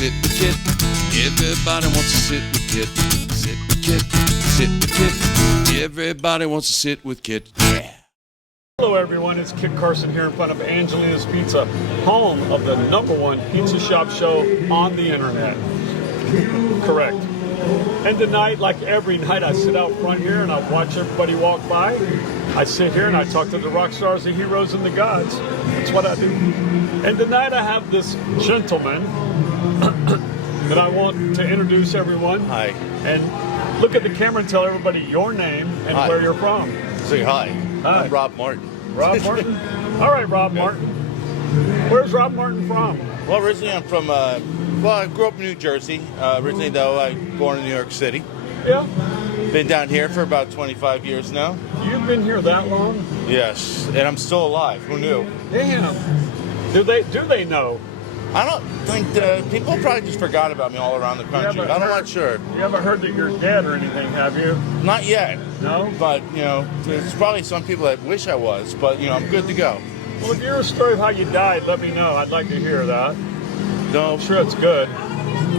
sit with Kit. Everybody wants to sit with Kit. Sit with Kit. Sit with Kit. Everybody wants to sit with Kit. Yeah. Hello everyone, it's Kit Carson here in front of Angelina's Pizza, home of the #1 pizza shop show on the internet. Correct. And tonight, like every night, I sit out front here and I watch everybody walk by. I sit here and I talk to the rock stars, the heroes, and the gods. That's what I do. And tonight I have this gentleman that I want to introduce everyone. Hi. And look at the camera and tell everybody your name and Hi. where you're from. Say hi. Hi. I'm Rob Martin. Rob Martin? All right, Rob Martin. Where's Rob Martin from? Well, originally I'm from, I grew up in New Jersey. Originally, though, I was born in New York City. Yeah. Been down here for about 25 years now. You've been here that long? Yes, and I'm still alive. Who knew? Damn. Do they know? I don't think people probably just forgot about me all around the country. I'm not sure. You haven't heard that you're dead or anything, have you? Not yet. No? But, there's probably some people that wish I was, but, I'm good to go. Well, if you're a story of how you died, let me know. I'd like to hear that. No. I'm sure it's good.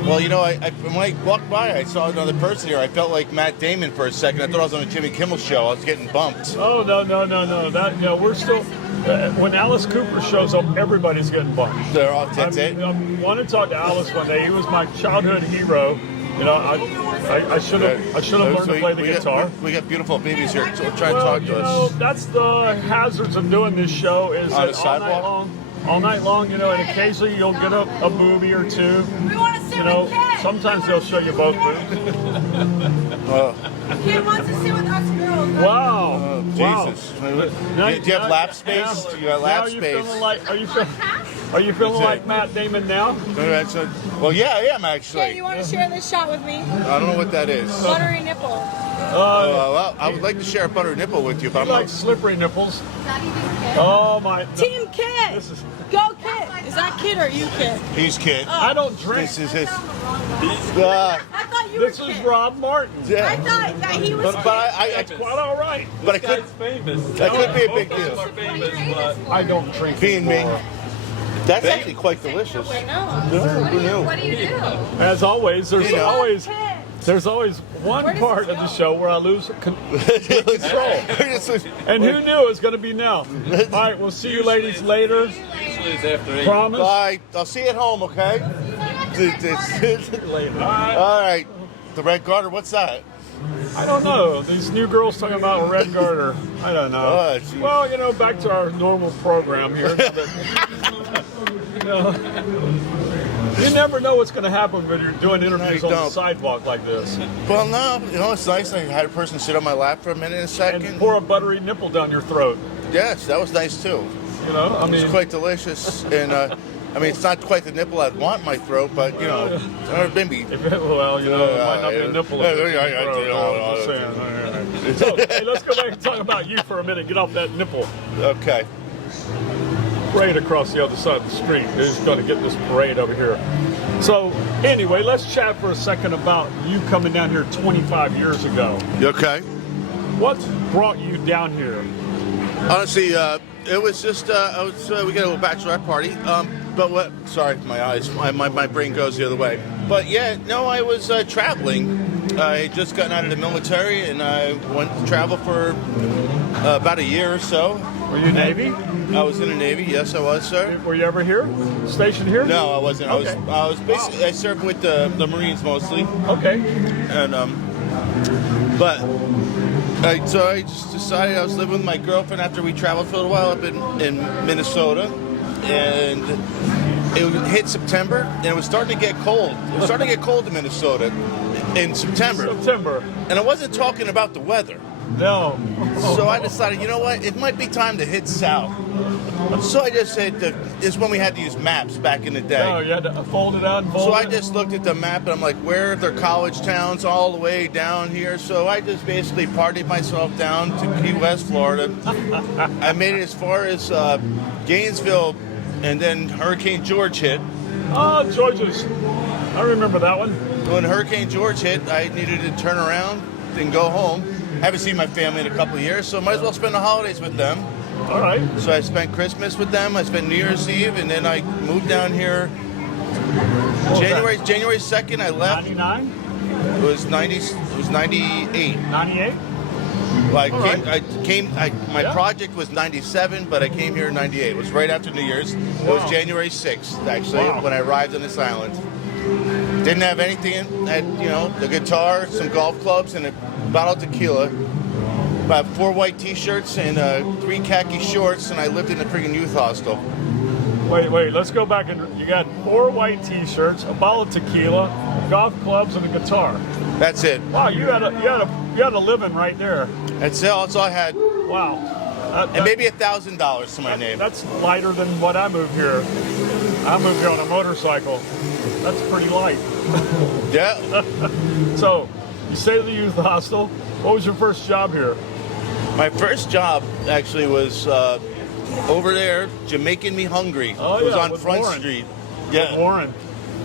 Well, when I walked by, I saw another person here. I felt like Matt Damon for a second. I thought I was on a Jimmy Kimmel show. I was getting bumped. Oh, no. We're still... when Alice Cooper shows up, everybody's getting bumped. That's it? I want to talk to Alice one day. He was my childhood hero. I should have learned to play the guitar. We got beautiful babies here. So try and talk to us. That's the hazards of doing this show. Is On the that sidewalk? all night long, and occasionally you'll get a movie or two. We want to sit with Kit. Sometimes they'll show you both movies. Kit wants to sit with us girls. Wow. Jesus. Now, Do you have lap space? You got lap space. Are you feeling That's like it. Matt Damon now? Well, yeah, I am Kit, actually. you want to share this shot with me? I don't know what that is. Buttery nipple. Well, I would like to share a butter nipple with you, but I I'm like not. slippery nipples. Not even Kit. Oh my! Team Kit. This is. Go Kit. Is that Kit or you Kit? He's Kid. I don't drink. This is his. I thought you were This is Kit. Rob Martin. I Yeah. thought that he was But Kit. I Quite all right. but I could. famous. That could be a big deal. I don't drink. Being me. anymore. That's actually quite delicious. No. Who knew? What do you do? As always, there's You know. always Kit. there's always one Where does part this of the go? show where I lose control. And who knew it was going to be now? All right, we'll see you ladies later. Usually it's after 8. Promise. Bye. I'll see you at home, okay? Later. All right. All right. The red garter, what's that? I don't know. These new girls talking about red garter. I don't know. Oh, geez. Well, back to our normal program here. You never know what's going to happen when you're doing interviews No, on you the don't. sidewalk like this. Well, no, it's nice. I had a person sit on my lap for a minute and a And second. pour a buttery nipple down your throat. Yes, that was nice too. I mean, It's quite delicious, and it's not quite the nipple I'd want in my throat, but maybe. it might not be a nipple. If it's in your throat, I'm just saying. So, hey, let's go back and talk about you for a minute. Get off that nipple. Okay. Parade across the other side of the street. They're just going to get this parade over here. So, anyway, let's chat for a second about you coming down here 25 years ago. You okay? What brought you down here? Honestly, it was just we got a little bachelorette party. But what? Sorry, my eyes, my brain goes the other way. But yeah, no, I was traveling. I had just gotten out of the military, and I went to travel for about a year or so. Were you Navy? I was in the Navy. Yes, I was, sir. Were you ever here? Stationed here? No, I wasn't. Okay. I was basically I served with the Marines mostly, Okay. and so I just decided I was living with my girlfriend after we traveled for a little while up in Minnesota, and it hit September, and it was starting to get cold. It was starting to get cold in Minnesota in September, and I wasn't talking about the weather. No. So I decided, you know what, it might be time to hit south. So I just said, this is when we had to use maps back in the day. No, you had to fold it out and fold So I it. just looked at the map and I'm like, where are their college towns all the way down here? So I just basically partied myself down to Key West, Florida. I made it as far as Gainesville, and then Hurricane George hit. Oh, George's. I remember that one. When Hurricane George hit, I needed to turn around and go home. I haven't seen my family in a couple of years, so might as well spend the holidays with them. All right. So I spent Christmas with them, I spent New Year's Eve, and then I moved down here January 2nd, I left. 99? It was 90. It was 98. 98? My Yeah. project was 97, but I came here in 98. It was right after New Year's. It was Wow. January 6th, actually, Wow. when I arrived on this island. Didn't have anything in. Had, the guitar, some golf clubs, and a bottle of tequila. About 4 white T-shirts and 3 khaki shorts, and I lived in a freaking youth hostel. Wait, let's go back. And you got 4 white T-shirts, a bottle of tequila, golf clubs, and a guitar. That's it. Wow, you had a living right there. That's all I had. Wow. And maybe $1,000 to my name. That's lighter than what I moved here. I moved here on a motorcycle. That's pretty light. Yeah. So, you stayed at the youth hostel. What was your first job here? My first job actually was over there, Jamaican Me Hungry. Oh, It was yeah, on with Front Warren. Street. With Warren.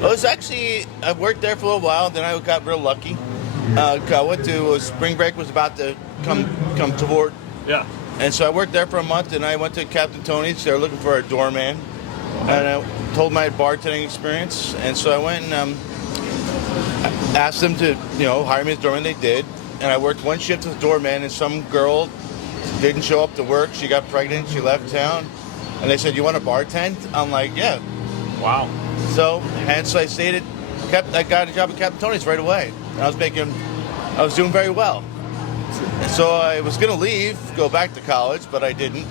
I worked there for a while, then I got real lucky. I went to, spring break was about to come toward, Yeah. and so I worked there for a month, and I went to Captain Tony's. They were looking for a doorman, and I told them I had bartending experience, and so I went and asked them to, hire me as doorman. They did, and I worked one shift as doorman, and some girl didn't show up to work. She got pregnant. She left town, and they said, "You want to bartend?" I'm like, "Yeah." Wow. So, hence I stayed I got a job at Captain Tony's right away. And I was doing very well. And so I was going to leave, go back to college, but I didn't.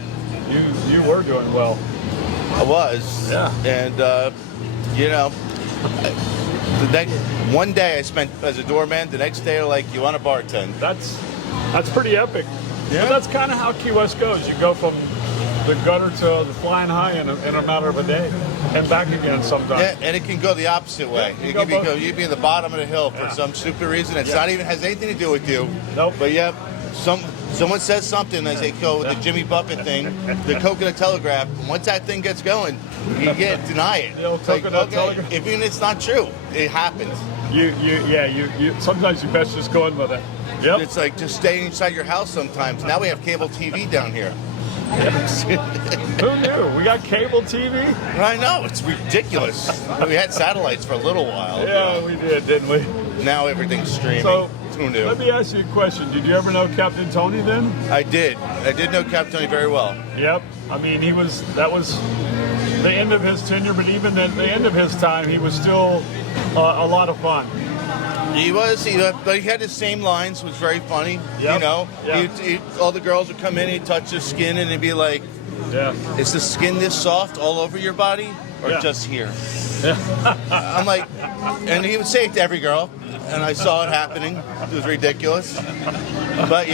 You were doing well. I was. Yeah. And, one day I spent as a doorman, the next day they're like, "You want to bartend?" That's pretty epic. Yeah. But that's kind of how Key West goes. You go from the gutter to the flying high in a matter of a day, and back again sometimes. Yeah, and it can go the opposite way. Yeah, You'd be in the bottom of the hill for some stupid reason. It's not even has anything to do with you. Nope. But yeah, someone says something as they go with the Jimmy Buffett thing, the coconut telegraph. Once that thing gets going, you can't deny it. The old It's like, coconut telegraph. even if it's not true, it happens. You sometimes you best just go in with it. Yep. It's like just staying inside your house sometimes. Now we have cable TV down here. Who knew? We got cable TV? I know, it's ridiculous. We had satellites for a little while. Yeah, we did, didn't we? Now everything's streaming. So, who knew? let me ask you a question. Did you ever know Captain Tony then? I did know Captain Tony very well. Yep. I mean, that was the end of his tenure, but even at the end of his time, he was still a lot of fun. He was, but he had the same lines, was very funny. Yep. Yeah. All the girls would come in, he'd touch his skin, and he'd be like, Yeah. "Is the skin this soft all over your body, or Yeah. just here?" I'm like, and he would say it to every girl, and I saw it happening. It was ridiculous. But he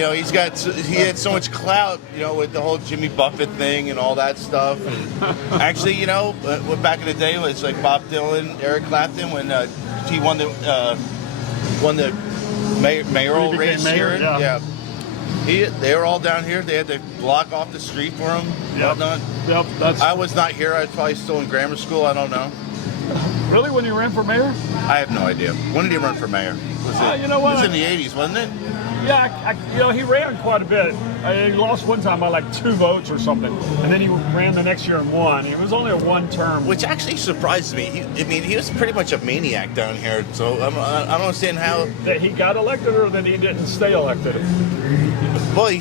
had so much clout, with the whole Jimmy Buffett thing and all that stuff. And actually, what back in the day was like Bob Dylan, Eric Clapton when he won the mayoral He became race mayor, here. yeah. They were all down here. They had to block off the street for him. Yep. Whatnot. Yep. I was not here. I was probably still in grammar school. I don't know. Really, when you ran for mayor? I have no idea. When did he run for mayor? Was it? You know what? It was in the '80s, wasn't it? Yeah, he ran quite a bit. He lost one time by like 2 votes or something, and then he ran the next year and won. It was only a 1-term. Which actually surprised me. He was pretty much a maniac down here. So I don't understand how. That he got elected or that he didn't stay elected. Well, he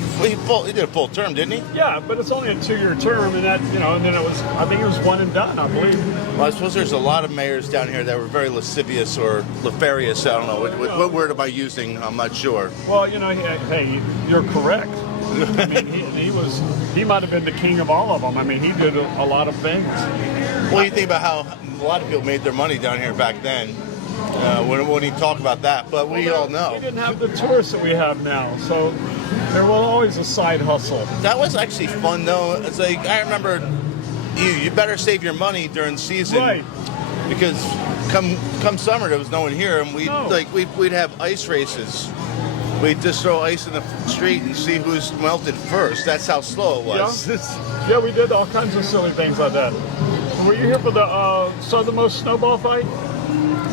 did a full term, didn't he? Yeah, but it's only a 2-year term, and that and then I think it was one and done, I believe. Well, I suppose there's a lot of mayors down here that were very lascivious or nefarious. I don't know. What word am I using? I'm not sure. Well, hey, you're correct. I mean, he might have been the king of all of them. I mean, he did a lot of things. Well, you think about how a lot of people made their money down here back then. When you talk about that, but we all know. We didn't have the tourists that we have now, so there was always a side hustle. That was actually fun, though. It's like, I remember you better save your money during season. Right. Because come summer, there was no one here, and we'd have ice races. We'd just throw ice in the street and see who's melted first. That's how slow it was. Yeah, we did all kinds of silly things like that. Were you here for the southernmost snowball fight?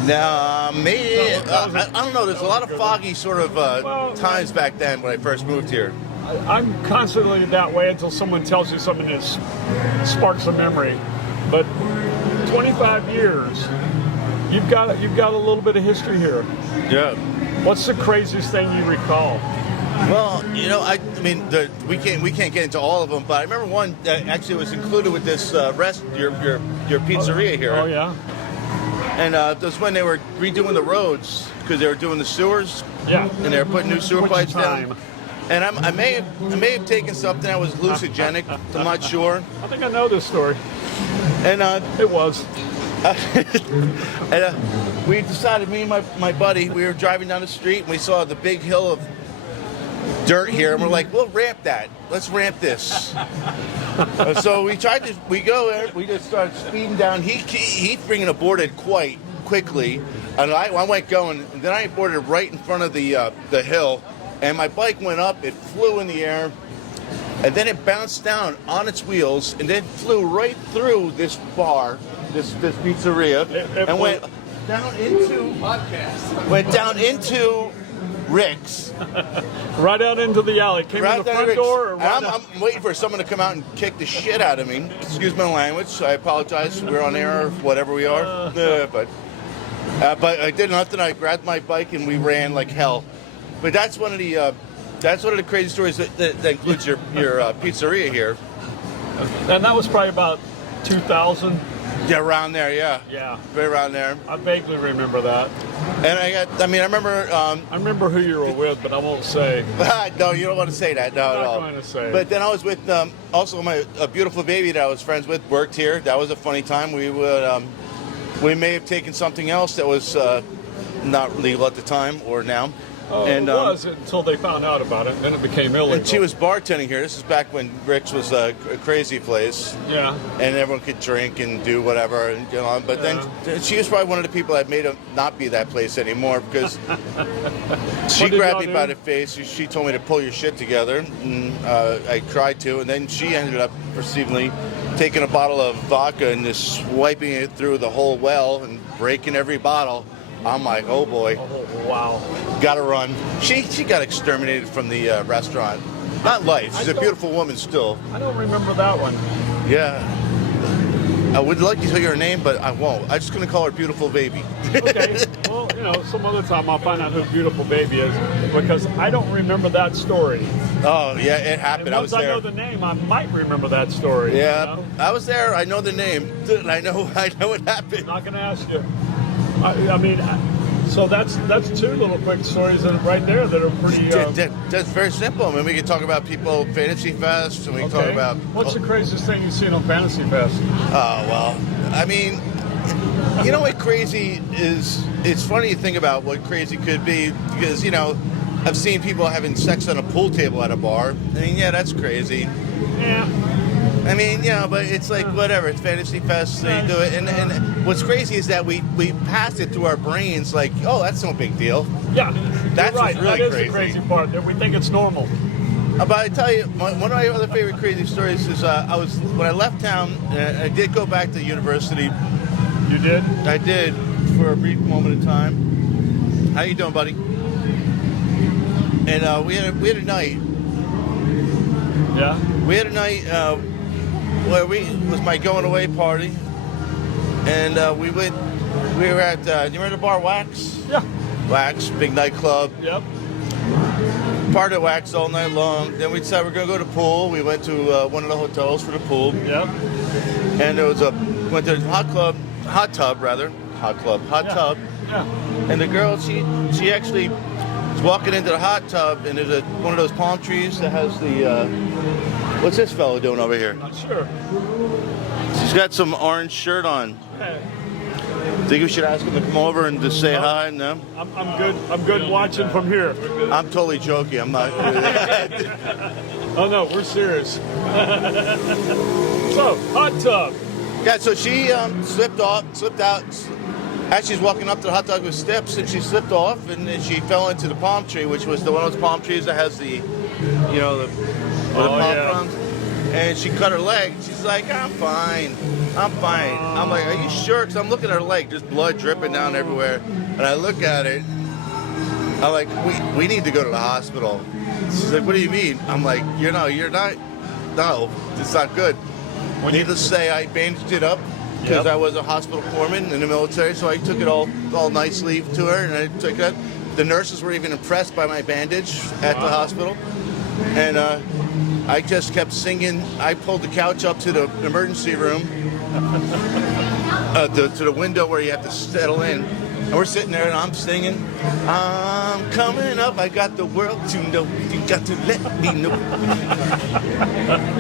No, maybe. I don't know. There's a lot of foggy sort of times back then when I first moved here. I'm constantly that way until someone tells you something that sparks a memory. But 25 years, You've got a little bit of history here. Yeah. What's the craziest thing you recall? Well, you know, I mean, we can't get into all of them, but I remember one that actually was included with this your pizzeria here. Oh yeah. And that was when they were redoing the roads because they were doing the sewers. Yeah. And they were putting new sewer Which pipes time? down. And I may have taken something that was hallucinogenic. I'm not sure. I think I know this story. And It was. and we decided, me and my buddy, we were driving down the street and we saw the big hill of dirt here, and we're like, we'll ramp that. Let's ramp this. So we go there, we just started speeding down. He freaking aborted quite quickly, and I went going, and then I aborted right in front of the hill, and my bike went up, it flew in the air, and then it bounced down on its wheels, and then flew right through this bar, this pizzeria, and went down into Rick's. Right out into the alley. Came in the front door, or right I'm waiting for someone to come out and kick the shit out of me. Excuse my language. I apologize. We're on air or whatever we are. But I did nothing. I grabbed my bike and we ran like hell. But that's one of the crazy stories that includes your pizzeria here. And that was probably about 2000. Yeah, around there. Yeah. Yeah. Right around there. I vaguely remember that. And I remember. I remember who you were with, but I won't say. No, you don't want to say that. No, I'm at not all. going to say. But then I was with also a beautiful baby that I was friends with worked here. That was a funny time. We may have taken something else that was not legal at the time or now. It was until they found out about it, and then it became illegal. And she was bartending here. This is back when Rick's was a crazy place. Yeah. And everyone could drink and do whatever. And, you know, but then she was probably one of the people that made it not be that place anymore because she grabbed me by the face. She told me to pull your shit together. And I tried to. And then she ended up perceivingly taking a bottle of vodka and just swiping it through the whole well and breaking every bottle. I'm like, oh boy. Oh, wow. Gotta run. She got exterminated from the restaurant. Not life. She's a beautiful woman still. I don't remember that one. Yeah. I would like to tell you her name, but I won't. I'm just gonna call her Beautiful Baby. Okay. Well, some other time I'll find out who Beautiful Baby is because I don't remember that story. Oh yeah, it happened. And I was once there. I know the name, I might remember that story. Yeah, I was there. I know the name. I know what happened. Not gonna ask you. So that's two little quick stories right there that are pretty. That's very simple. I mean, we can talk about people Fantasy Fest, and we can talk about. What's the craziest thing you've seen on Fantasy Fest? Oh well, I mean, you know what crazy is? It's funny to think about what crazy could be because I've seen people having sex on a pool table at a bar. I mean, yeah, that's crazy. Yeah. I mean, but it's like whatever. It's Fantasy Fest, so you do it. And what's crazy is that we pass it through our brains like, oh, that's no big deal. Yeah, that's right. What's really that is crazy. The crazy part that we think it's normal. But I tell you, one of my other favorite crazy stories is when I left town. I did go back to university. You did? I did for a brief moment of time. How you doing, buddy? And we had a night. Yeah. We had a night. Where it was my going away party, and we were at, do you remember the bar Wax? Yeah. Wax, big nightclub. Yep. Part of Wax all night long. Then we decided we're going to go to the pool. We went to one of the hotels for the pool. Yep. And there was went to the hot tub. Yeah. And the girl, she actually was walking into the hot tub, and there's one of those palm trees that has the, what's this fellow doing over here? Not sure. She's got some orange shirt on. Hey. Think we should ask him to come over and just say hi? No? I'm good. I'm good watching from here. I'm totally joking. I'm not. Oh no, we're serious. So, hot tub. Yeah, so she slipped out. As she's walking up to the hot tub with steps, and she slipped off, and then she fell into the palm tree, which was one of those palm trees that has the palm fronds. And she cut her leg. She's like, I'm fine. I'm like, are you sure? Because I'm looking at her leg, just blood dripping down everywhere. And I look at it. I'm like, we need to go to the hospital. She's like, what do you mean? I'm like, you're not. No, it's not good. Needless to say, I bandaged it up, because Yep. I was a hospital foreman in the military. So I took it all nicely to her, and I took it. The nurses were even impressed by my bandage at the hospital, and I just kept singing. I pulled the couch up to the emergency room, to the window where you have to settle in. And we're sitting there, and I'm singing, I'm coming up, I got the world to know, you got to let me know.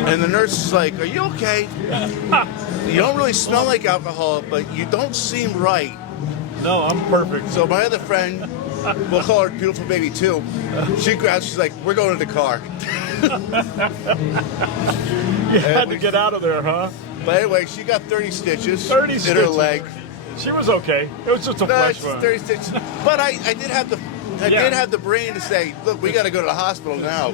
And the nurse is like, are you okay? You don't really smell like alcohol, but you don't seem right. No, I'm perfect. So my other friend, we'll call her Beautiful Baby 2, she grabs, she's like, we're going to the car. You had to get out of there, huh? But anyway, she got 30 stitches 30 in stitches. her leg. She was okay. It was just a No, flesh it's just wound. 30 stitches. But I did have the did have the brain to say, look, we got to go to the hospital now.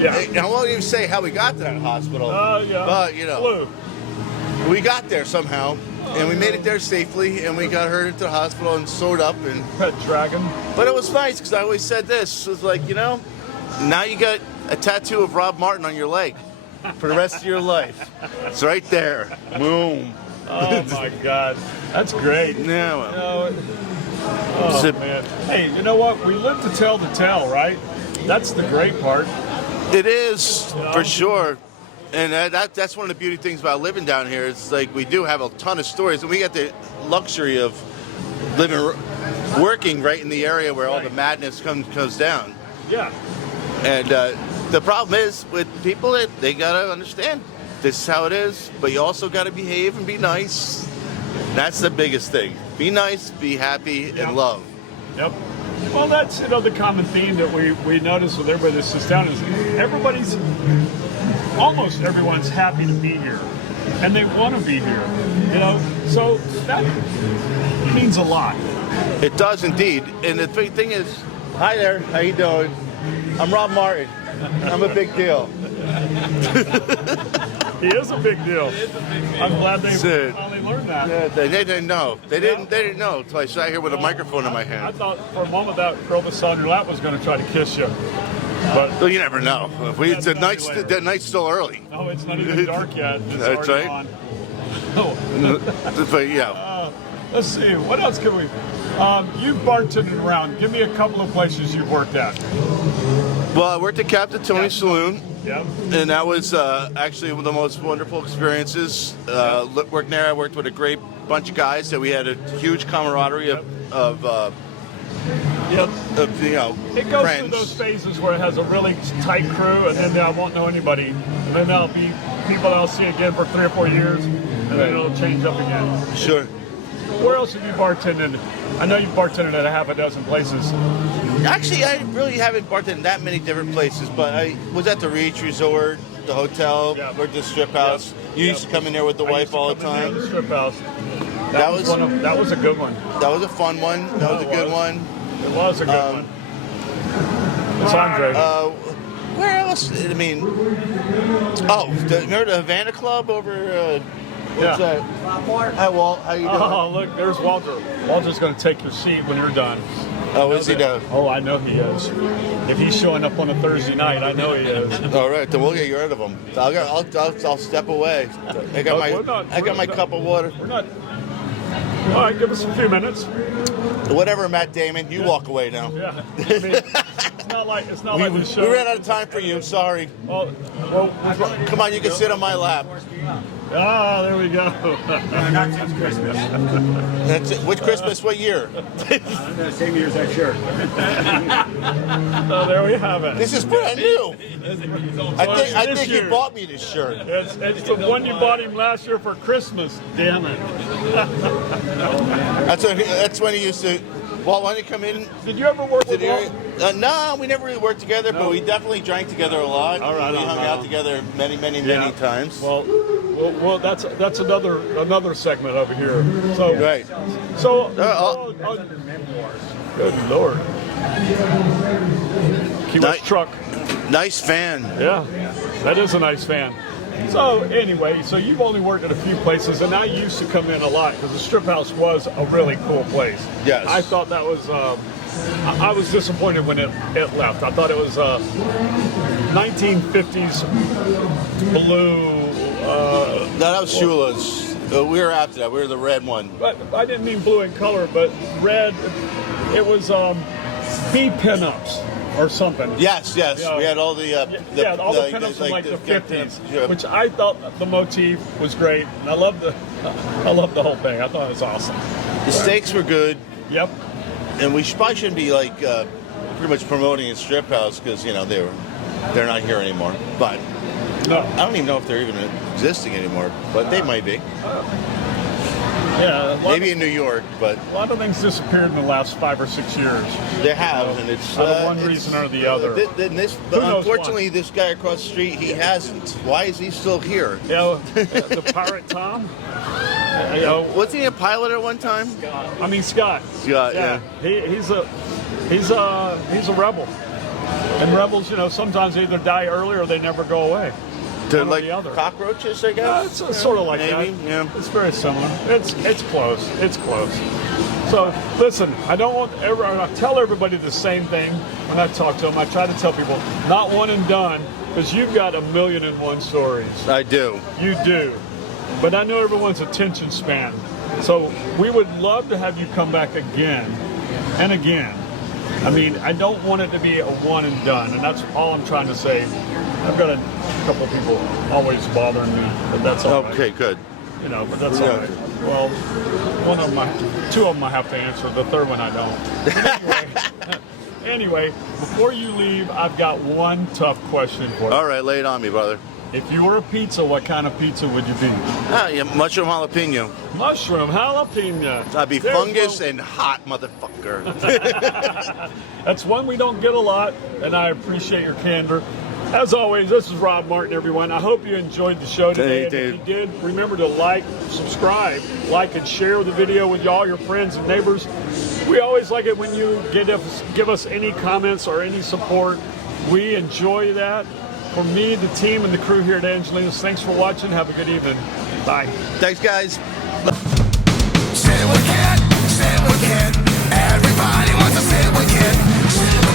Yeah. And I won't even say how we got to that hospital. Yeah. But, you know, Flu. we got there somehow. And we made it there safely, and we got her into the hospital and sewed up. And Pet dragon. but it was nice because I always said this. It was like, you know, now you got a tattoo of Rob Martin on your leg for the rest of your life. It's right there. Boom. Oh my God, that's great. Yeah, well. Oh Zip. man. Hey, you know what? We live to tell the tale, right? That's the great part. It is, for sure. And that's one of the beauty things about living down here. It's like we do have a ton of stories, and we got the luxury of working right in the area where all the madness comes down. Yeah. And the problem is with people, they gotta understand this is how it is, but you also gotta behave and be nice. That's the biggest thing. Be nice, be happy, and love. Yep. Well, that's the common theme that we notice with everybody that sits down is almost everyone's happy to be here, and they want to be here. So that means a lot. It does indeed. And the big thing is, hi there, how you doing? I'm Rob Martin. I'm a big deal. He is a big deal. I'm glad they finally learned that. Yeah, they didn't know. They didn't know until I sat here with a microphone in my I hand. thought for a moment that girl that sat on your lap was going to try to kiss you. But Well, you never know. The night's still early. no, it's not even dark yet. It's That's already right. on. Oh. But yeah, Let's see. What else can we? You've bartended around. Give me a couple of places you've worked at. well, I worked at Captain Tony's Saloon, Yep. and that was actually one of the most wonderful experiences. Working there, I worked with a great bunch of guys that we had a huge camaraderie of Yep. It goes friends. through those phases where it has a really tight crew, and then I won't know anybody, and then there'll be people I'll see again for 3 or 4 years, and then it'll change up again. Sure. Where else have you bartended? I know you've bartended at a half a dozen places. Actually, I really haven't bartended in that many different places, but I was at the Reach Resort, the hotel, Yeah. or the strip house. You used to come in there with the I used wife to all the come in there to time. the strip house. That was That was a good one. that was a fun one. That was a good one. It was a good one. It's Andre. Where else? I mean, remember the Havana Club over? What's Yeah. that? Hi, Walt. How you doing? Oh, look, there's Walter. Walter's going to take your seat when you're done. Oh, is he now? Oh, I know he is. If he's showing up on a Thursday night, I know he is. All right, then we'll get rid of him. I'll step away. I got my cup of water. We're not. All right, give us a few minutes. Whatever, Matt Damon. You walk away now. Yeah. I mean, it's not like the show. We ran out of time for you. Sorry. Well, Come on, you can sit on my lap. there we go. Not since Christmas. That's it. Which Christmas? What year? Same year as that shirt. So there we have it. This is brand new. I This think year. you bought me this shirt. It's the one you bought him last year for Christmas. Damn it. That's when he used to. Walt, why don't you come in? Did you ever work with Walt? No, we never really worked together, but we definitely drank together a lot. All right, we all hung right. out together many times. Well, that's another segment over here. So Right. So good Lord. Key West truck. Nice fan. Yeah, that is a nice fan. So anyway, so you've only worked at a few places, and I used to come in a lot because the strip house was a really cool place. Yes. I thought that was. I was disappointed when it left. I thought it was 1950s blue. No, that was Shula's. We were after that. We were the red one. But I didn't mean blue in color, but red. It was bee pinups or something. Yes. Yeah. We had all the all the pinups from like the 50s, which I thought the motif was great, and I loved the whole thing. I thought it was awesome. The steaks were good. Yep. And we probably shouldn't be like pretty much promoting a strip house because they're not here anymore. But No. I don't even know if they're even existing anymore. But they might be. Yeah. Maybe in New York, but A lot of things disappeared in the last 5 or 6 years. they have, and it's Out of one reason or the other. knows Unfortunately, this guy across the street, he hasn't. Why is he still here? The Pirate Tom. Wasn't he a pilot at one time? I mean Scott. Scott, yeah. He's a rebel. And rebels, sometimes they either die early or they never go away. They're One or like the other. cockroaches, I guess. It's sort of like Maybe, that. yeah. It's very similar. It's close. It's close. So listen, I tell everybody the same thing when I talk to them. I try to tell people not one and done, because you've got 1,000,001 stories. I do. You do. But I know everyone's attention span. So we would love to have you come back again and again. I mean, I don't want it to be a one and done, and that's all I'm trying to say. I've got a couple people always bothering me, but that's all right. Okay, good. But that's all right. Well, two of them I have to answer. The third one I don't. Anyway, before you leave, I've got one tough question for you. All right, lay it on me, brother. If you were a pizza, what kind of pizza would you be? Mushroom jalapeno. Mushroom jalapeno. I'd be There's fungus one- and hot, motherfucker. That's one we don't get a lot, and I appreciate your candor. As always, this is Rob Martin, everyone. I hope you enjoyed the show today. Hey, and if you did, remember to subscribe, and share the video with all your friends and neighbors. We always like it when you give us any comments or any support. We enjoy that. For me, the team, and the crew here at Angelina's, thanks for watching. Have a good evening. Bye. Thanks, guys. Sit with Kit, everybody wants to sit with Kit.